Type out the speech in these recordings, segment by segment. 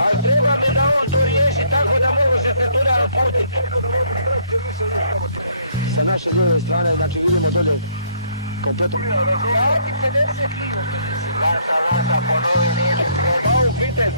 Ali treba mi da on to riješi tako da može se tuda uputiti. Sa naše lijeve strane, znači vidimo dolje kompletno. Vrati 50 kilo. Lasa, ponovi nije. Pauk, vitez.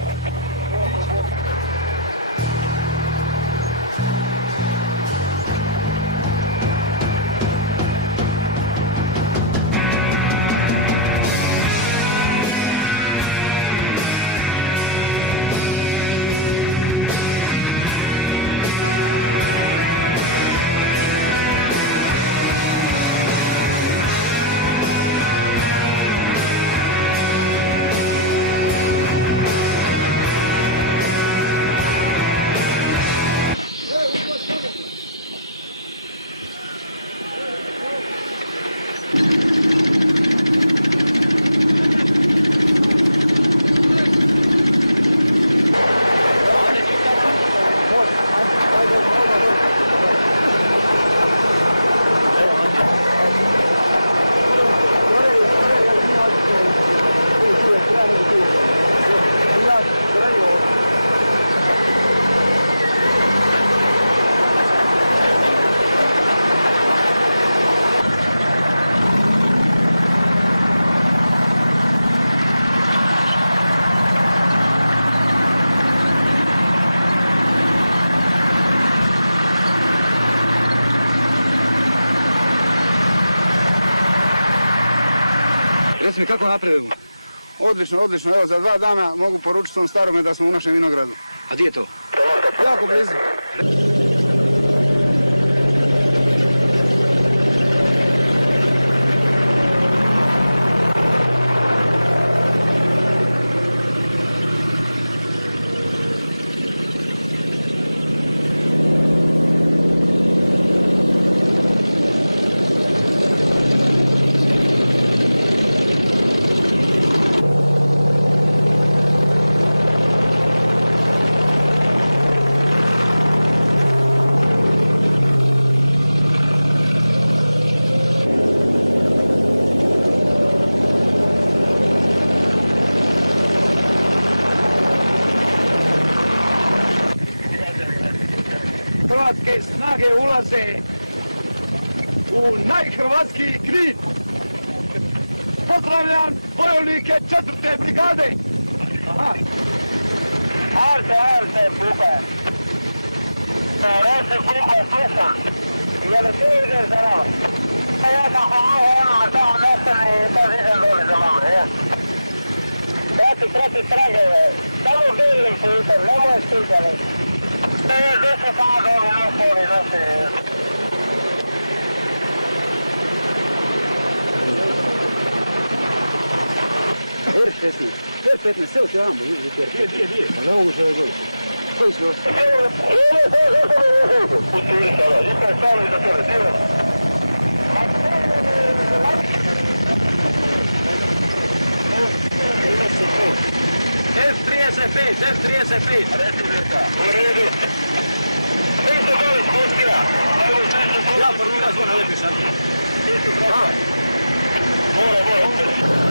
Reci mi, kako napravimo? Odlično, odlično. Evo, za 2 dana mogu poručiti tom starome da smo u našem vinogradu. A gdje je to? Jako blizu. Hrvatske snage ulaze u najhrvatskiji Knin. Pozdravljam bojovnike 4. brigade. Arse, puka. Resi puka, slušam. Je li ti ideš za nama? Ja sam hvala onoma tamo nestane i sad idem dole za vama, ja. Prati tragove. Samo bilim putem, nemoj stupani. Gdje se samo dole nastavi naši? R16, R15, sve u Čerambu, Gdje? Pa ne mogu se ove godine. Koji su ostali? Pustili sada, ispred stalo iza tebe, Simo. F-35. Reci Mirka. U redu. Svi su doli spustila. Ja formira zvona, lepi sad. Svi su prošla. Mora, opet.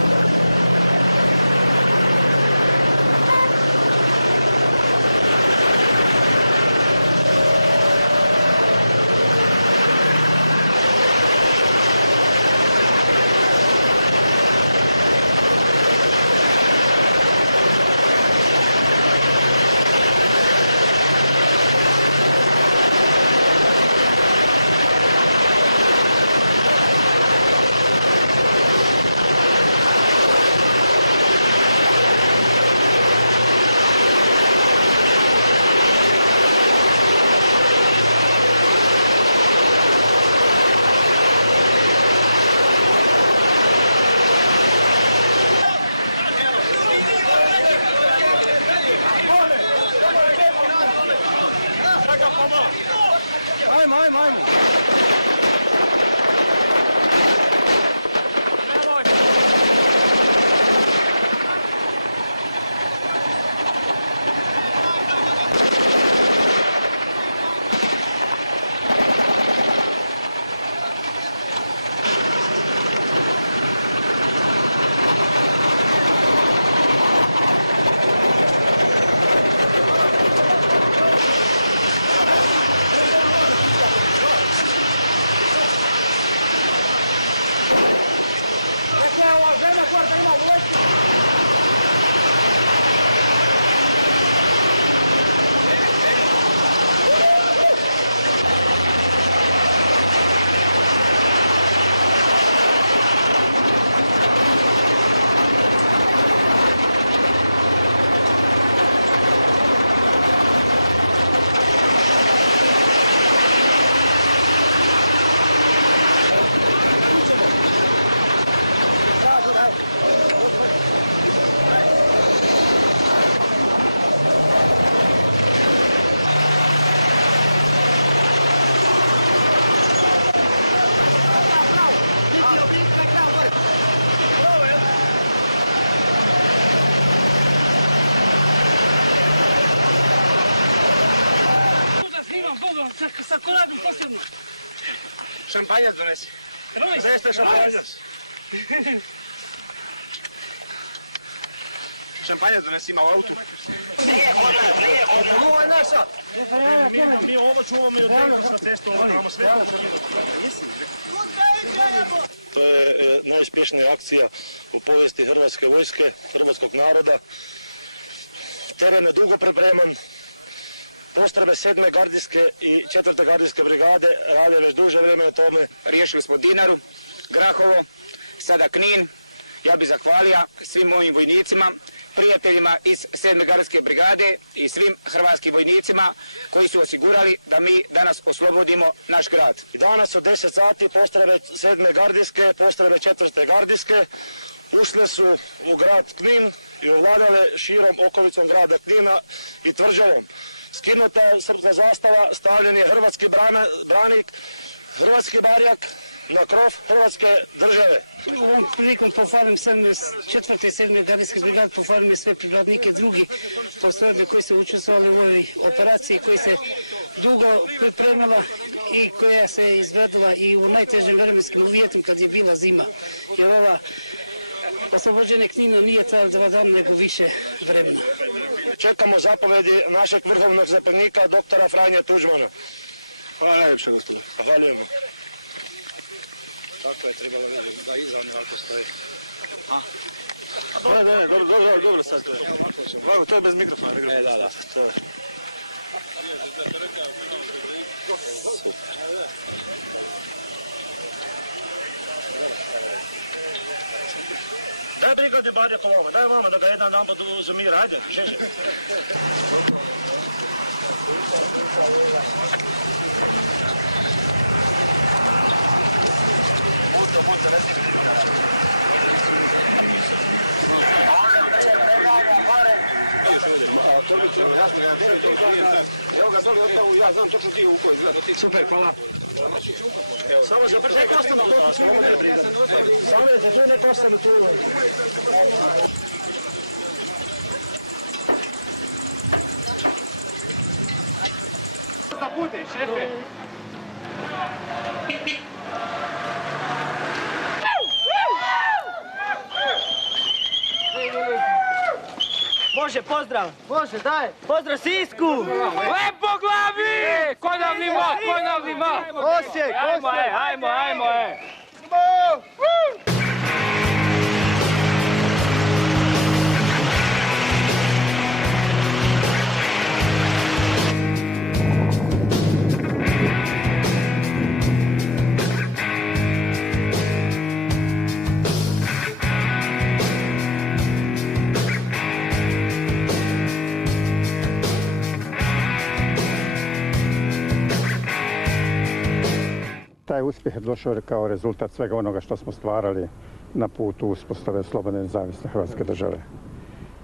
Ajmo. sa koladom posebno. Šampanjac donesi. Gdje ste šampanjac? Šampanjac donesi, ima u autu. Nije kod nas, nije kod nas. Ovo je naša. Mi ovo čuvamo i od Beograda cestu, ovo tamo sve. To je najuspješnija akcija u povijesti Hrvatske vojske, hrvatskog naroda. Teren je dugo pripreman. Postrojbe 7. gardijske i 4. gardijske brigade rade već duže vrijeme na tome. Riješili smo Dinaru, Grahovo, sada Knin. Ja bih zahvalio svim mojim vojnicima, prijateljima iz 7. gardijske brigade i svim hrvatskim vojnicima koji su osigurali da mi danas oslobodimo naš grad. I danas od 10 sati postrojbe 7. gardijske, postrojbe 4. gardijske ušle su u grad Knin i ovladale širom okolicom grada Knina i tvrđavom. Skinuta je srpska zastava, stavljen je hrvatski branik, hrvatski barjak na krov Hrvatske države. Ovom prilikom pohvalim 4. i 7. gardijske brigade, pohvalim sve pripadnike drugih postrojbe koji su učestvovali u ovoj operaciji, koji se dugo pripremila i koja se izvedila i u najtežim vremenskim uvjetima kad je bila zima. Jer ova oslobođenje Knina nije trajalo 2 dana nego više vremena. Čekamo zapovedi našeg vrhovnog zapovjednika doktora Franje Tuđmana. Hvala najljepše, gospodine. Zahvaljujemo. Tako je trebalo vidjeti da iza on ovako stoji. Ne, dobro sad. Ovako, to je bez mikrofona. Da. Daj brigadni barjak ovome, daj vama da ga jedan dan uzumira, ajde, žeže. Buto, reci primjera. Onda prije preganja, gore. Evo ga dole ostavu, ja znam točno ti u kojoj izgleda. Super, hvala. Samo za brže ostanu tu, samo ne brigade. Samo je tu neko ostanu tu. Može, pozdrav! Može, daj! Pozdrav Sisku! Lepo glavi! Ko nam nima? Osijek! Ajmo! Taj uspjeh je došao kao rezultat svega onoga što smo stvarali na putu uspostave slobodne i nezavisne Hrvatske države.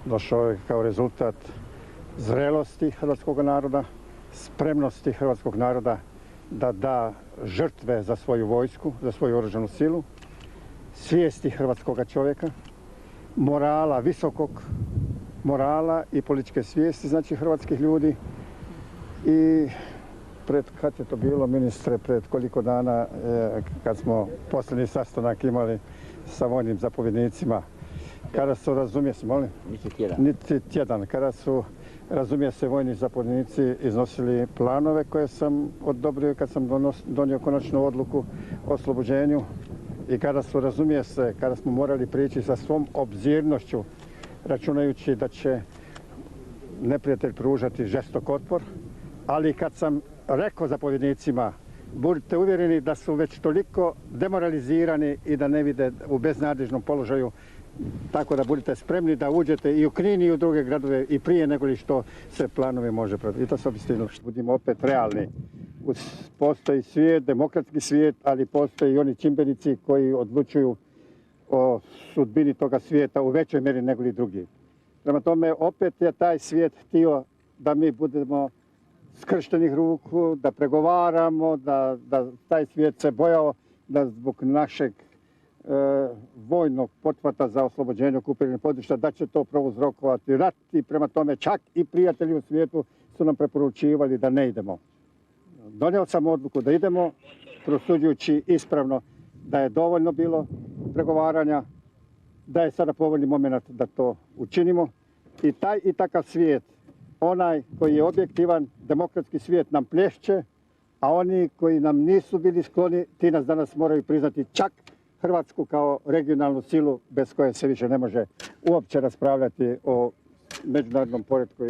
Došao je kao rezultat zrelosti hrvatskog naroda, spremnosti hrvatskog naroda da da žrtve za svoju vojsku, za svoju oružanu silu, svijesti hrvatskoga čovjeka, morala, visokog morala i političke svijesti, znači hrvatskih ljudi. I kad je to bilo, ministre, pred koliko dana kad smo posljednji sastanak imali sa vojnim zapovjednicima, kada su, razumije se, molim? Niti tjedan. Kada su, razumije se, vojni zapovjednici iznosili planove koje sam odobrio kad sam donio konačnu odluku o oslobođenju i kada su, razumije se, kada smo morali prići sa svom obzirnošću, računajući da će neprijatelj pružati žestok otpor, ali kad sam rekao zapovjednicima, budite uvjereni da su već toliko demoralizirani i da ne vide u beznadežnom položaju, tako da budete spremni da uđete i u Knin i u druge gradove i prije nego li što se planovi može prodati. I to se obistinu. Budimo opet realni. Postoji svijet, demokratski svijet, ali postoje i oni čimbenici koji odlučuju o sudbini toga svijeta u većoj mjeri nego li drugi. Prema tome, opet je taj svijet htio da mi budemo skrštenih ruku, da pregovaramo, da taj svijet se bojao da zbog našeg vojnog pothvata za oslobođenje okupiranih područja da će to prouzrokovati rat i prema tome čak i prijatelji u svijetu su nam preporučivali da ne idemo donio sam odluku da idemo prosuđujući ispravno da je dovoljno bilo pregovaranja, da je sada povoljni moment da to učinimo i taj i takav svijet, onaj koji je objektivan, demokratski svijet nam plješće, a oni koji nam nisu bili skloni, ti nas danas moraju priznati čak Hrvatsku kao regionalnu silu bez koje se više ne može uopće raspravljati o međunarodnom poretku.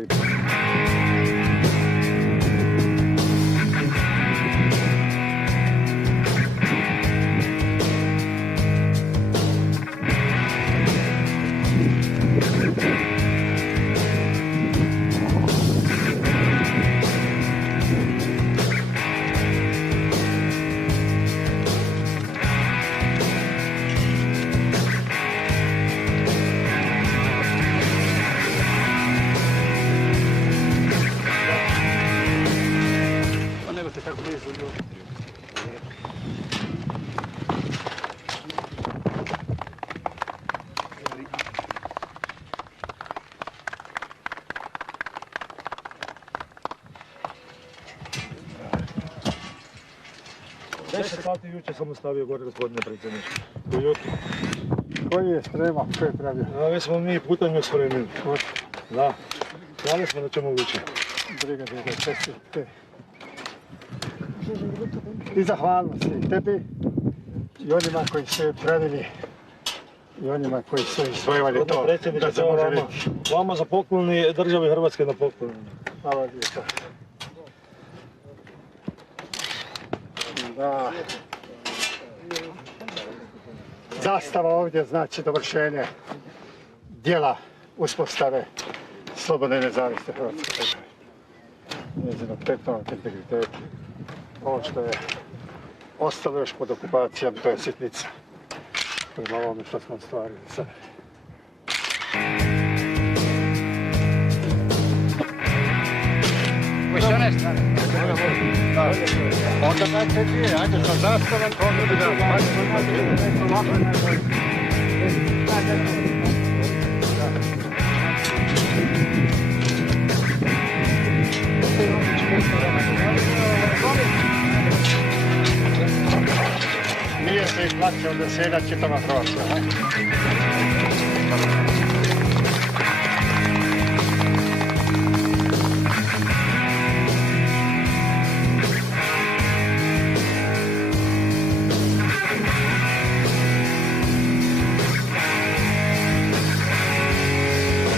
Sati jučer sam ostavio gore, gospodine predsjedniče. Ujutro. Koji je sprema? Ko je pravio? Već smo mi putanju spremili. Da. Znali smo da ćemo ući. Briga, čestite. I zahvalnosti tebi i onima koji su pravili i onima koji su izvojevali to da se može vidjeti. Vama za pokloni državi Hrvatske na pokloni. Hvala lijepo. Da. Zastava ovdje znači dovršenje dijela uspostave slobodne i nezavisne Hrvatske države. Njezinog teritorijalnog integriteta. Ovo što je ostalo još pod okupacijom, to je sitnica. Prema ovome što smo ostvarili sad. Onda dajte dvije, ajde za zastavan, onda bi nije se isplaćao da sjeda čitava Hrvatska.